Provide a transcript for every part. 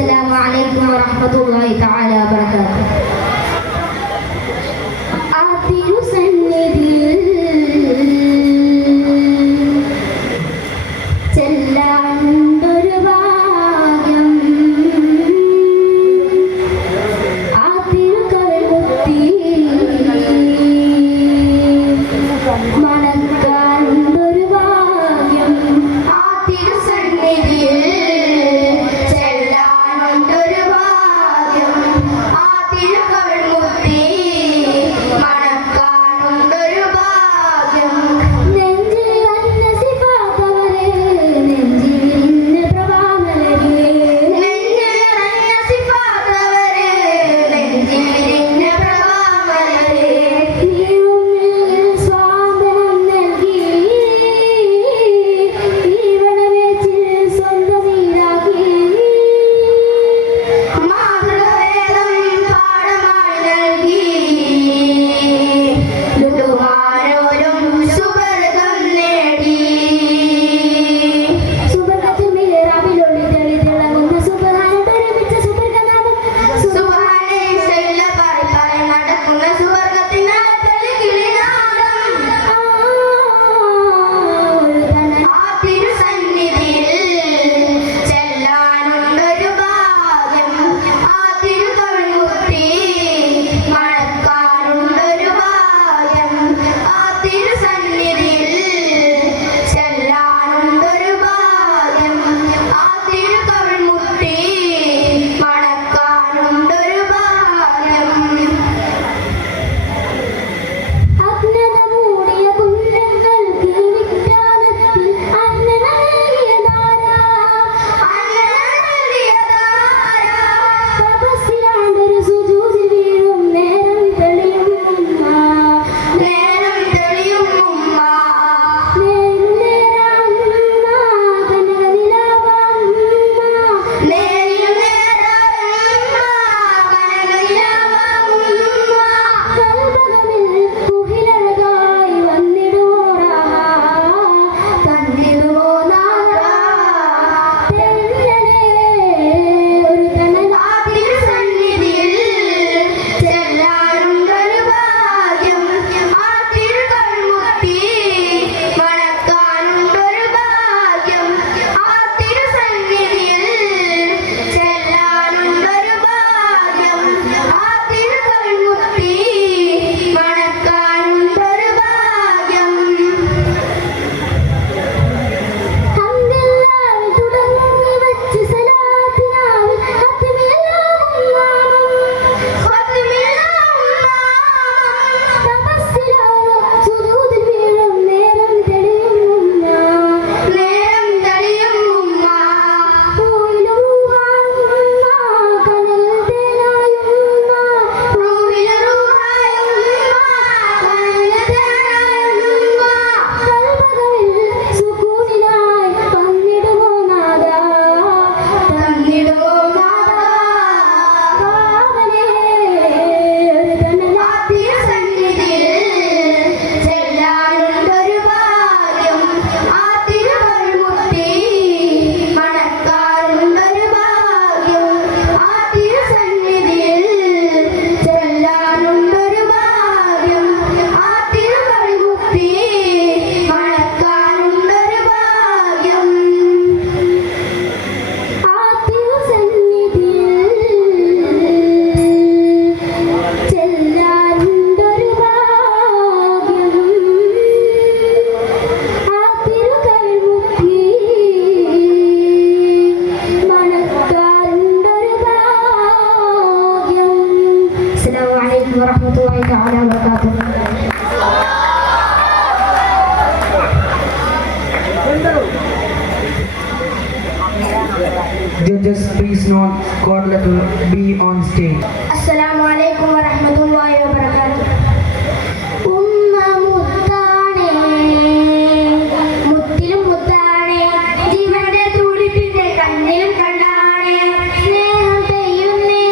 Assalamualaikum warahmatullahi ta'ala wabarakatuh. warahmatullahi ta'ala wabarakatuh. Judges, please note, call letter B on stage. അസ്സലാമു അലൈക്കും വറഹ്മത്തുള്ളാഹി വബറകാതുഹു. ഉമ്മ മുത്താണേ, മുത്തിലും മുത്താണേ, ജീവന്റെ തുടിപ്പിന്റെ കണ്ണിലും കണ്ണാണേ, സ്നേഹം പെയ്യുന്നേ,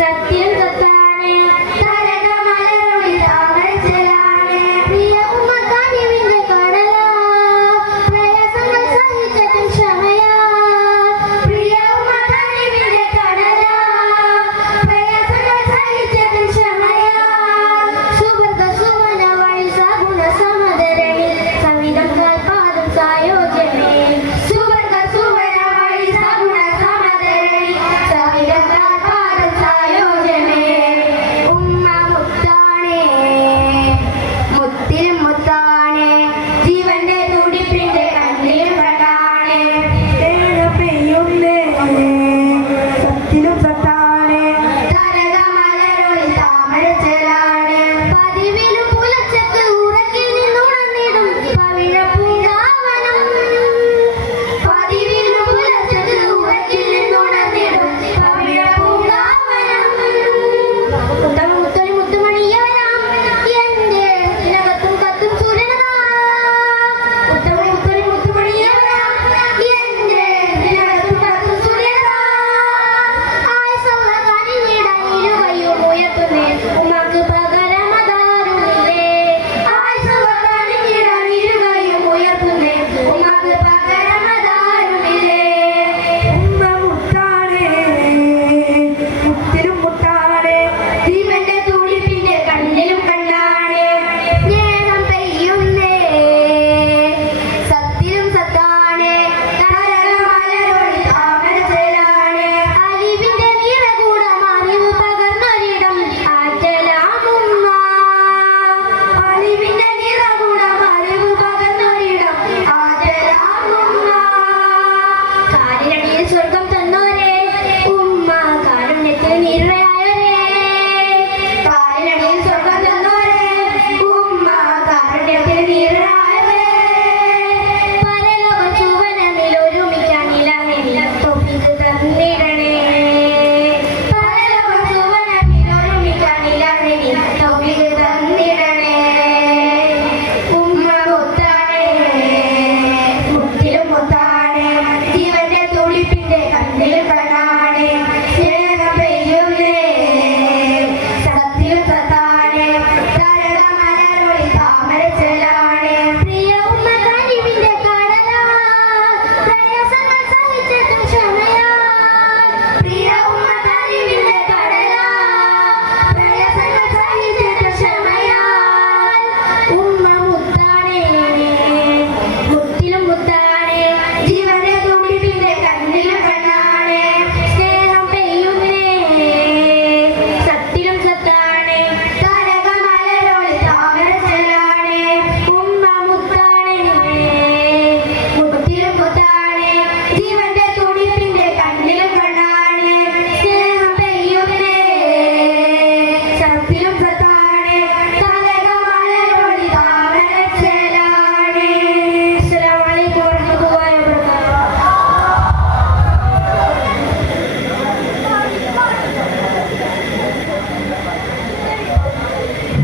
സത്യം സത്താണേ, തരകമലരുളി താമരച്ചെലാണേ. പ്രിയ ഉമ്മ കനിവിന്റെ കടലാ, പ്രയാസങ്ങൾ സഹിച്ചതും ക്ഷമയാ. പ്രിയ ഉമ്മ കനിവിന്റെ കടലാ, പ്രയാസങ്ങൾ സഹിച്ചതും ക്ഷമയാ. സുവർഗ സുവന വഴി സഗുണ സമതരണി, സവിധം കാൽപാദം സായോജനേ. സുവർഗ സുവന വഴി സഗുണ സമതരണി, സവിധം കാൽപാദം സായോജനേ. ഉമ്മ മുത്താണേ, മുത്തിലും മുത്താണേ, ജീവന്റെ തുടിപ്പിന്റെ കണ്ണിലും കണ്ണാണേ. പെയ്യുന്നേ സത്തിലും സത്താണേ, തരകമലരുളി താമരച്ചെലാണേ. പതിവിലും പുലർച്ചക്ക് ഉറക്കിൽ നിന്നുണർന്നിടും പവിഴപ്പൂങ്കാവനം. പതിവിലും പുലർച്ചക്ക് ഉറക്കിൽ നിന്നുണർന്നിടും പവിഴപ്പൂങ്കാവനം. മുത്തമുത്തൊരു മുത്തുമണിയവനാം എന്റെ ഇതിനകത്തും കത്തും സൂര്യനതാ. മുത്തമുത്തൊരു മുത്തുമണിയവനാം എന്റെ ഇതിനകത്തും കത്തും സൂര്യനതാ. ആയുസ്സുള്ള കനിവിടയിലുകയും ഉയർത്തുന്നേ, ഉമ്മക്ക് പകരമതാരുമില്ലേ. ആയുസ്സുള്ള കനിവിടയിലുകയും ഉയർത്തുന്നേ, ഉമ്മക്ക് പകരമതാരുമില്ലേ. ഉമ്മ മുത്താണേ, മുത്തിലും മുത്താണേ, ജീവന്റെ തുടിപ്പിന്റെ കണ്ണിലും കണ്ണാണേ. സ്നേഹം പെയ്യുന്നേ, സത്തിലും സത്താണേ, തരകമലരുളി താമരച്ചെലാണേ. അലിവിന്റെ നിറകൂടം അറിവ് പകർന്നൊരിടം ആറ്റലാമുമ്മ. അലിവിന്റെ നിറകൂടം അറിവ് പകർന്നൊരിടം ആറ്റലാമുമ്മ. കാലിനടിയിൽ സ്വർഗം തന്നോരേ, ഉമ്മ കാരുണ്യത്തിൽ നിറയായോരേ. കാലിനടിയിൽ സ്വർഗം തന്നോരേ, ഉമ്മ കാരുണ്യത്തിൽ നിറയായോരേ. പരലോക ചുവനമിൽ ഒരുമിക്കാൻ ഇലഹരി തൊപ്പിക്ക് തന്നിടണേ. പരലോക ചുവനമിൽ ഒരുമിക്കാൻ ഇലഹരി തൊപ്പിക്ക് തന്നിടണേ. ഉമ്മ മുത്താണേ, മുത്തിലും മുത്താണേ, ജീവന്റെ തുടിപ്പിന്റെ കണ്ണിലും കണ്ണാണേ. സ്നേഹം പെയ്യുന്നേ, സത്തിലും സത്താണേ, തരകമലരുളി താമരച്ചെലാണേ. പ്രിയ ഉമ്മ കനിവിന്റെ കടലാ, പ്രയാസങ്ങൾ സഹിച്ചതും ക്ഷമയാ. പ്രിയ ഉമ്മ കനിവിന്റെ കടലാ, പ്രയാസങ്ങൾ സഹിച്ചതും ക്ഷമയാ. ഉമ്മ മുത്താണേ, മുത്തിലും മുത്താണേ, ജീവന്റെ തുടിപ്പിന്റെ കണ്ണിലും കണ്ണാണേ. സ്നേഹം പെയ്യുന്നേ, സത്തിലും സത്താണേ, തരകമലരുളി താമരച്ചെലാണേ. ഉമ്മ മുത്താണേ, മുത്തിലും മുത്താണേ, ജീവന്റെ തുടിപ്പിന്റെ കണ്ണിലും കണ്ണാണേ. സ്നേഹം പെയ്യുന്നേ, സത്തിലും സത്താണേ, തരകമലരുളി താമരച്ചെലാണേ. അസ്സലാമു അലൈക്കും വറഹ്മത്തുള്ളാഹി വബറകാതുഹു.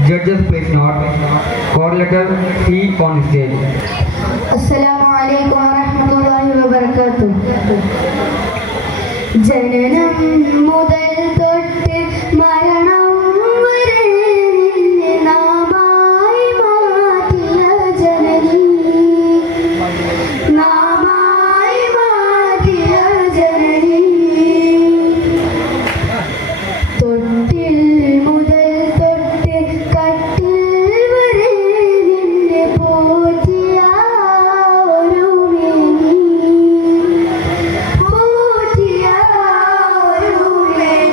Judges please note. Call letter C on stage. അസ്സലാമു അലൈക്കും വറഹ്മത്തുള്ളാഹി വബറകാതുഹു. ജനനം മുതൽ തൊട്ട് മരണം വരെ നിന്നെ നാമായി മാറ്റിയ ജനനി, നാമായി മാറ്റിയ ജനനി. തൊട്ടിൽ മുതൽ തൊട്ട് കട്ടിൽ വരെ നിന്നെ പോറ്റിയ ഒരു മേനി, പോറ്റിയ ഒരു മേനി.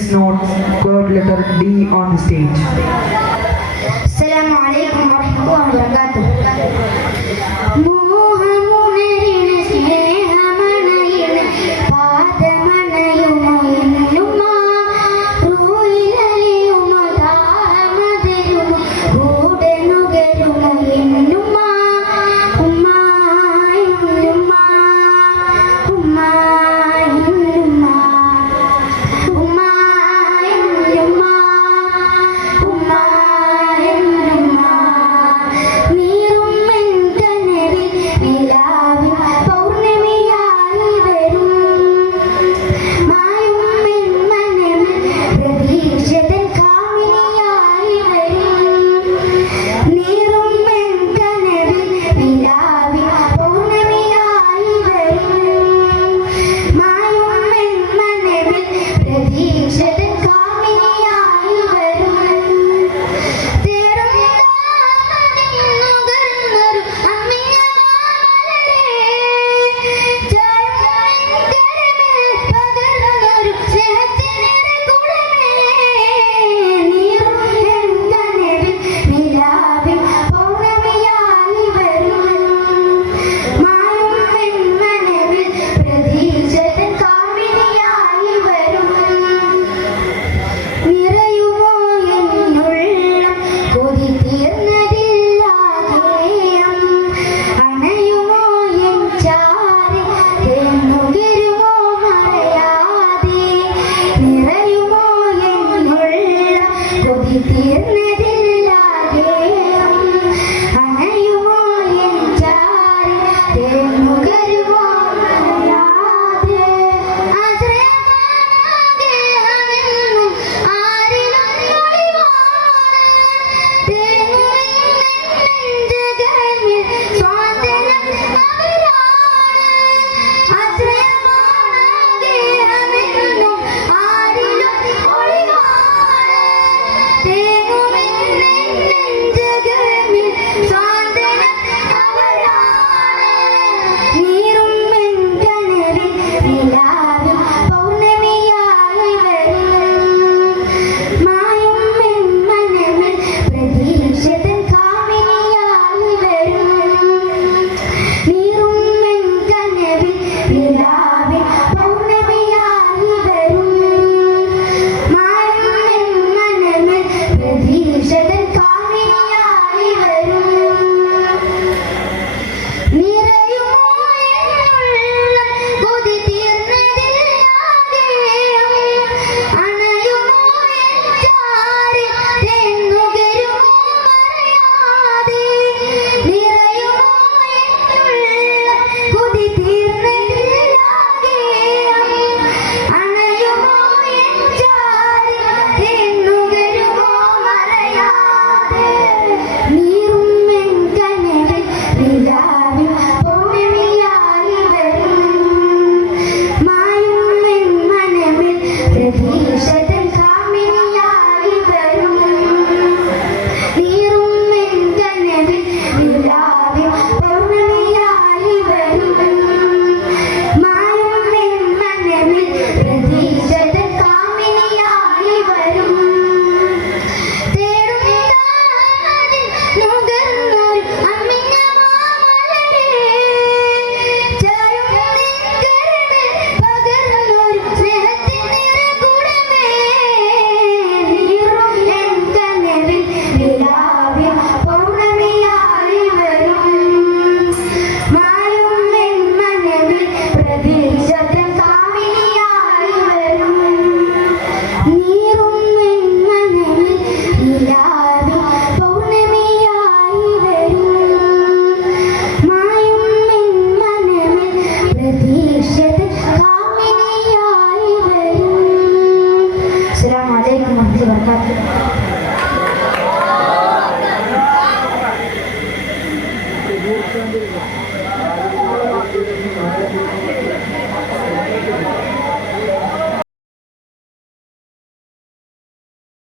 Please note code letter D on the stage. അസ്സലാമു അലൈക്കും വറഹ്മത്തുള്ളാഹി വബറകാതുഹു. മോഹമുണരിണ സ്നേഹമണയിണ പാദമണയുമോ എന്നുമ്മ റൂയിലലിയുമോ താമതരുമോ കൂടനുകരുമോ എന്നുമ്മ ഉമ്മ എന്നുമ്മ ഉമ്മ എന്നുമ്മ ഉമ്മ എന്നുമ്മ ഉമ്മ എന്നുമ്മ നീറും മെൻകനവിൽ നിലാവിൻ പൗർണമിയായി വരും മായും മെൻമനമിൽ പ്രതീക്ഷതൻ കാമിനിയായി വരും നീറും മെൻകനവിൽ നിലാവിൻ പൗർണമിയായി വരും മായും മെൻമനമിൽ പ്രതീക്ഷതൻ കാമിനിയായി വരും തേടുന്നൊരു അമ്മിഞ്ഞ മാമലരേ ജയമെൻകരമിൽ പകരുന്നൊരു സ്നേഹത്തിനേറെ കുളിരേ നീറും എൻകനവിൽ നിലാവിൻ പൗർണമിയായി വരും മായും മെൻമനവിൽ പ്രതീക്ഷതൻ കാമിനിയായി വരും നിറയുമോ എന്നുള്ളം കൊതി തീർന്നതില്ലാകേയം അണയുമോ എൻ ചാരി തേന്നുകരുമോ മറയാതെ നിറയുമോ എന്നുള്ളം കൊതി തീർന്നതില്ലാകേയം